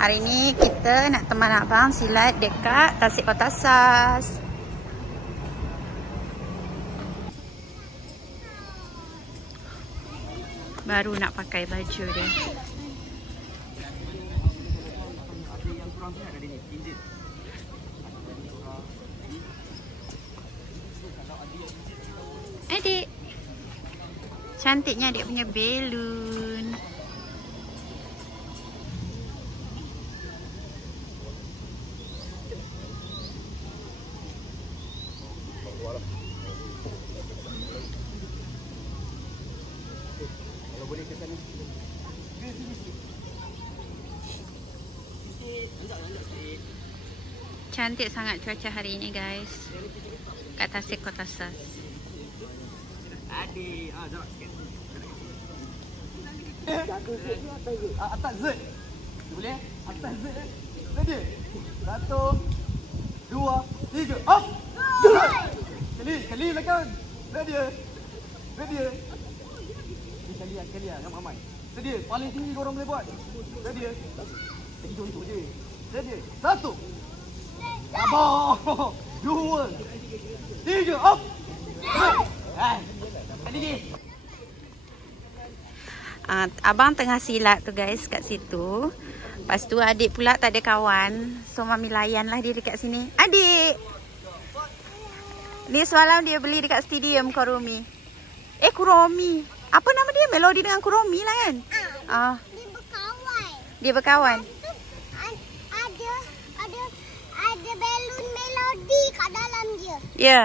Hari ni kita nak teman abang silat dekat Tasik Kota Sas. Baru nak pakai baju dia. Adik. Cantiknya adik punya balloon. Cantik sangat cuaca hari ini guys. Kat Tasik Kota Sas. Adik, jauh sikit. Atas Z. Boleh? Atas Z. Ready? 1, 2, 3. Up! Sekali belakang. Ready? Sekali ramai-ramai. Sedia, paling tinggi korang boleh buat. Sedia. Itu je. Sedia. 1. Abang. 2, 3. Up! Abang tengah silat tu guys kat situ. Lepas tu adik pula tak ada kawan. So mami layan lah dia dekat sini. Adik! Ni semalam dia beli dekat stadium Kuromi. Kuromi. Apa nama dia? Melody dengan Kuromi lah kan? Dia berkawan. Dia berkawan. Ada balon Melody kat dalam dia. Ya.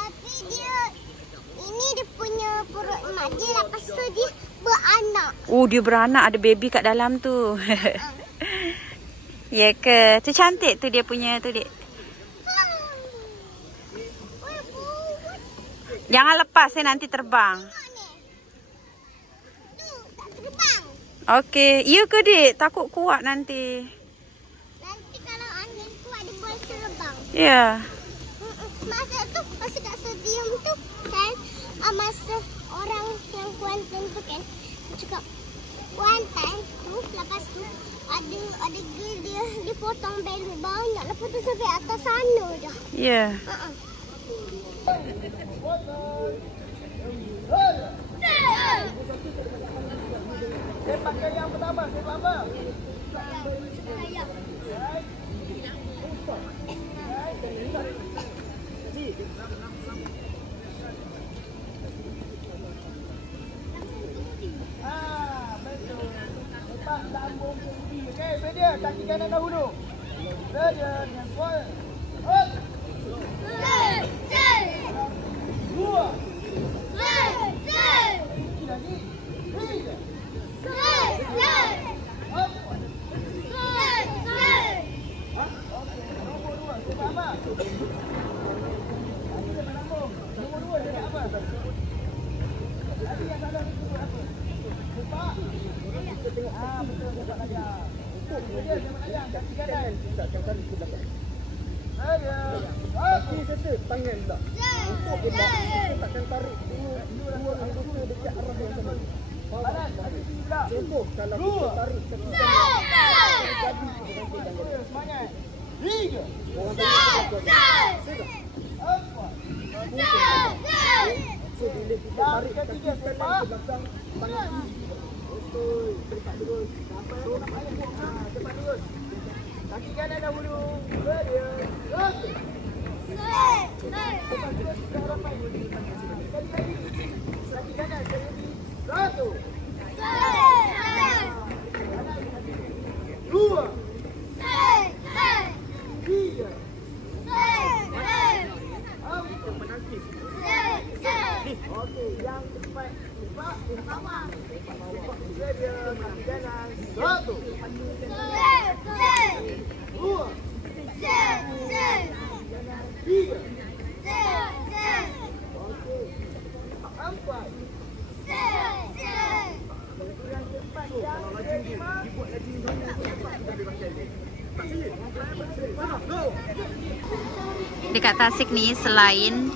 Tapi dia punya perut emak dia, lepas tu dia beranak. Dia beranak, ada baby kat dalam tu. Ya ke? Tu cantik tu dia punya tu, Dek. Jangan lepas nanti terbang. Tu tak terbang. Okey, ya ke Dek? Takut kuat nanti. Nanti kalau angin kuat dia boleh terbang. Ya. Masa kat stadium tu kan, masa orang yang Kuantan tu kan cakap Kuantan tu, lepas tu ada girl dia potong balon banyak, lepas tu sampai atas sana dah. Ya. Saya pakai yang pertama, saya lama. Betul. Lepas lambung tinggi. Okey, sedia. Kaki kanan dahulu. Sedia dengan kuat. Up. 2. Lagi. 3. Up. Okey, nombor 2. Saya apa? Lagi saya lambung. Nombor 2 saya apa? Lagi yang salah itu apa? Nampak? Betul, saya ajar. Dia ajar, kaki kanan. Kaki kanan ke belakang. Ada. Kaki settle, tangan pula. Untuk kita takkan tarik dua anggota dekat arah yang sama. Panas, kaki tinggi pula. Contoh, kalau kita tarik kaki kanan. Semangat. 3. Bila kita tarik kaki dia ke belakang, tangan kiri. Betul, cepat terus. Cepat terus. Kaki kanan dahulu. Sedia. 1. Cepat terus ke harapan. Sekali lagi. Kaki kanan. 1. 2. 3. Menangkis. Okey, yang cepat. Cepat. Sedia. Kaki kanan. 1. 2. 3. Okey. 4. Yang cepat yang kelima. Dibuat lagi cepat kita boleh pakai ni. Dekat Tasik ni selain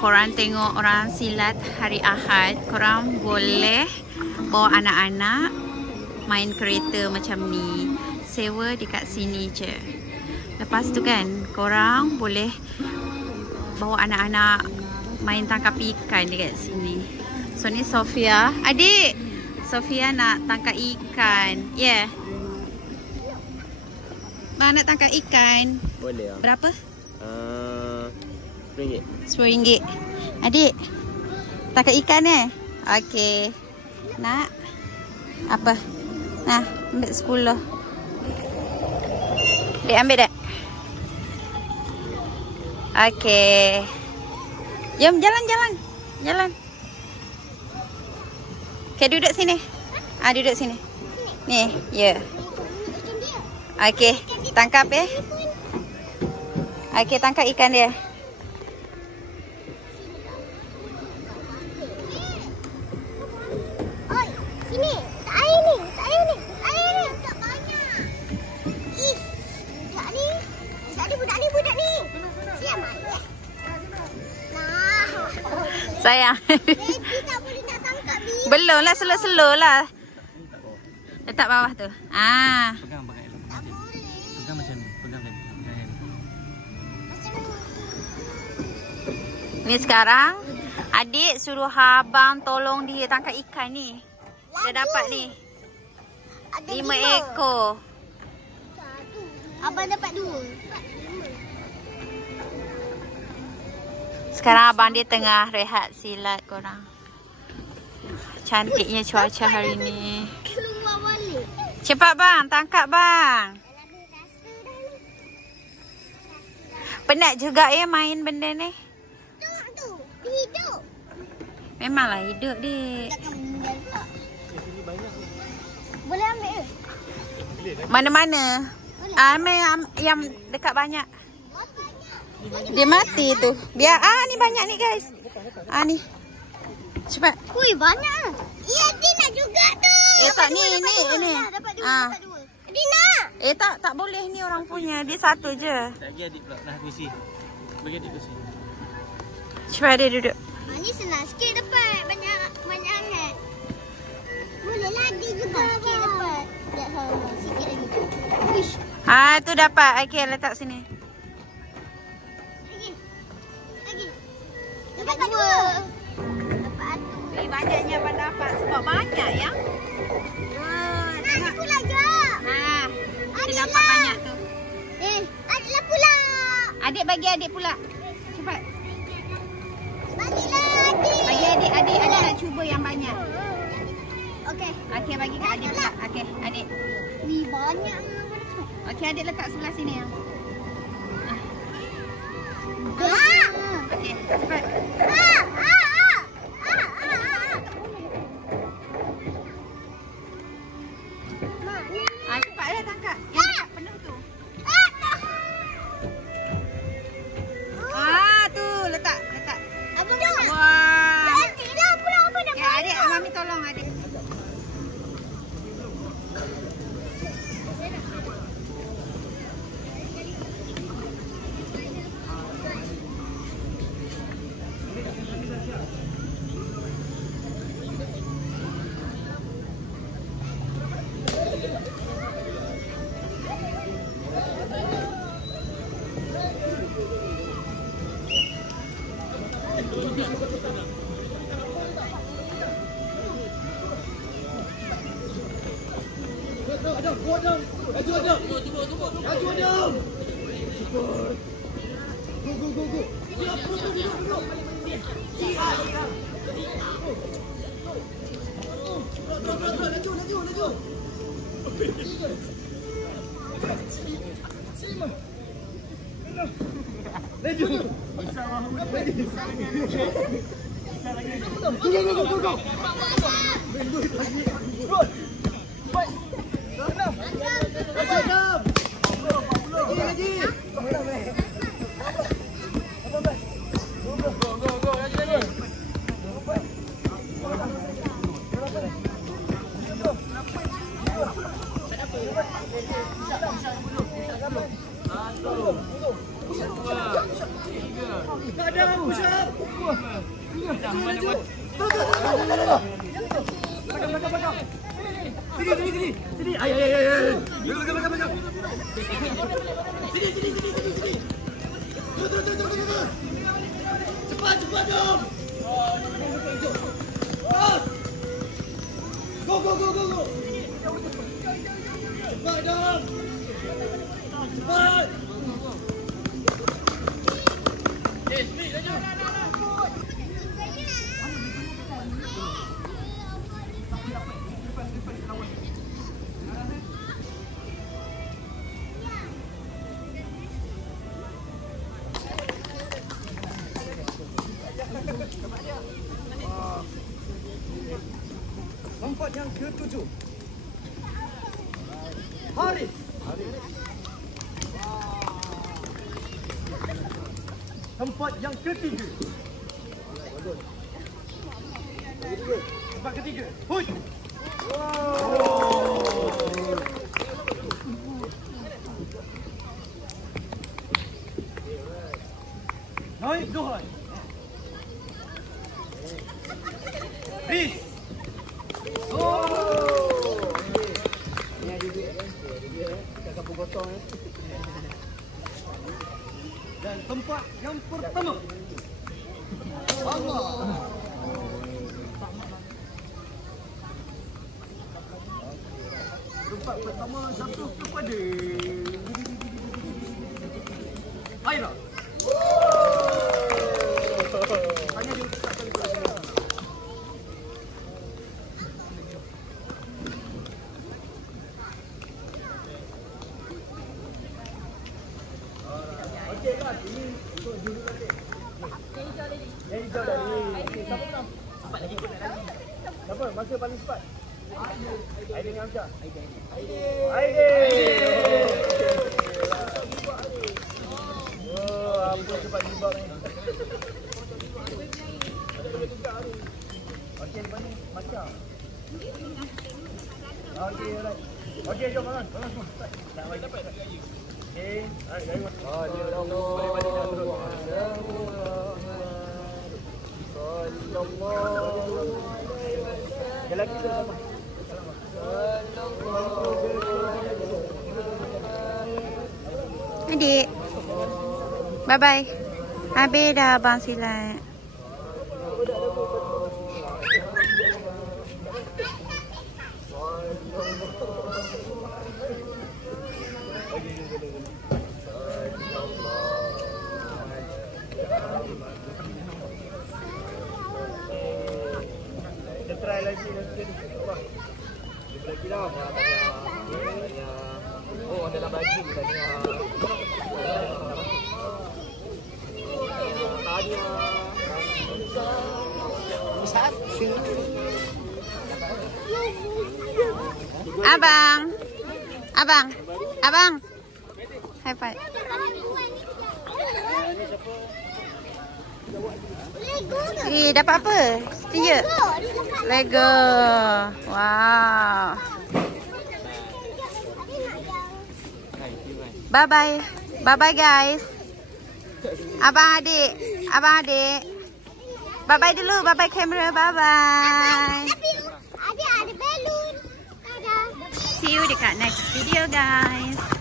korang tengok orang silat hari Ahad, korang boleh bawa anak-anak main kereta macam ni, sewa dekat sini je. Lepas tu kan, korang boleh bawa anak-anak main tangkap ikan dekat sini. So ni Sofia. Adik, Sofia nak tangkap ikan. Yeah. Bang nak tangkap ikan. Boleh lah. Berapa? RM10. RM10. Adik, tangkap ikan Okey. Nak? Apa? Nah, ambil 10. Dek, ambil tak? Okey. Jom, jalan. Jalan. Okay, duduk sini. Duduk sini. Ni, ya. Okey, tangkap Okey, tangkap ikan dia. Oi, sini. Saya ni. Tak banyak. Ih, budak ni. Siap mai. Nah. Sayang. Baby tak boleh nak tangkap ni. Belum lah, slow-slow lah. Letak bawah tu. Pegang pakai elok. Tak boleh. Pegang macam ni. Pegang tadi. Ni sekarang adik suruh abang tolong dia tangkap ikan ni. Dia dapat ni Ada 5 ekor. Abang dapat 2. Sekarang abang dia tengah rehat silat korang. Cantiknya cuaca hari ni. Keluar balik. Cepat bang, tangkap bang. Penat juga main benda ni. Tu, hidup. Memanglah hidup dik. Takkan meninggal tak? Boleh ambil ke? Mana-mana. Ambil yang dekat banyak. Dia mati tu. Biar ni banyak ni guys. Ni. Cepat. Hui, banyak. Ya, dia nak juga tu. Tak ni. Dapat 2. Dia nak. Tak boleh ni orang punya. Dia satu je. Lagi adik pula. Nah, kursi. Bagi adik kursi. Cepat dia duduk. Ni senang sikit dapat. Banyak hangat. Boleh lah dia juga sikit dapat. Tak sama. Sikit lagi. Wish. Tu dapat. Okey, letak sini. Lagi. Dapat 2. Dapat 1. Banyaknya abang dapat sebab banyak ya. Ada pula je. Kita dapat banyak tu. Adalah pula. Adik bagi adik pula. Cepat. Bagilah adik. Bagi adik. Adik nak cuba yang banyak. Okey. Okey, bagi kat adik pula. Okey, adik. Ni banyak. Okey, adik letak sebelah sini ya. Okey, cepat. Cepatlah tangkap. Yang dekat penuh tu. Tu letak. Abang tu. Wah. Cantiklah pula apa dah Ya, adik, mami tolong adik. Sini. Ay. Belakang. Sini. Terus. Cepat dong. Go. Cepat dong. Cepat. Tempat yang ke-7. Haris. Tempat yang ke-3. Tempat ke-3. Hui. Naik Zohan. Riz. Dan tempat yang pertama. Allah. Tempat pertama satu kepada Aira. Hanya diucapkan kepada ini untuk juru nanti. Yang hijau dari siapa menang? Cepat lagi ikut lagi. Siapa? Masa paling cepat? Aidin dengan Hamzah. Aidin. Oh, apa cepat jibak ni. Okey, lepas ni macam. Okey, alright. Okey, jom bangun. Bangun semua. Nak bagi dapat tak lagi? Okey, alright. Boleh balik dah terus. Sekali lagi sama. Adik. Bye-bye. Habis dah abang silat. Kita try lagi nanti. Kita lagi dah. Oh, ada dalam baju tanya. Abang. High five. Dapat apa? Setia? Lego. Wow. Bye-bye. Bye-bye guys. Abang adik. Bye-bye dulu. Bye-bye kamera. Bye-bye. Adik ada balon. See you dekat next video guys.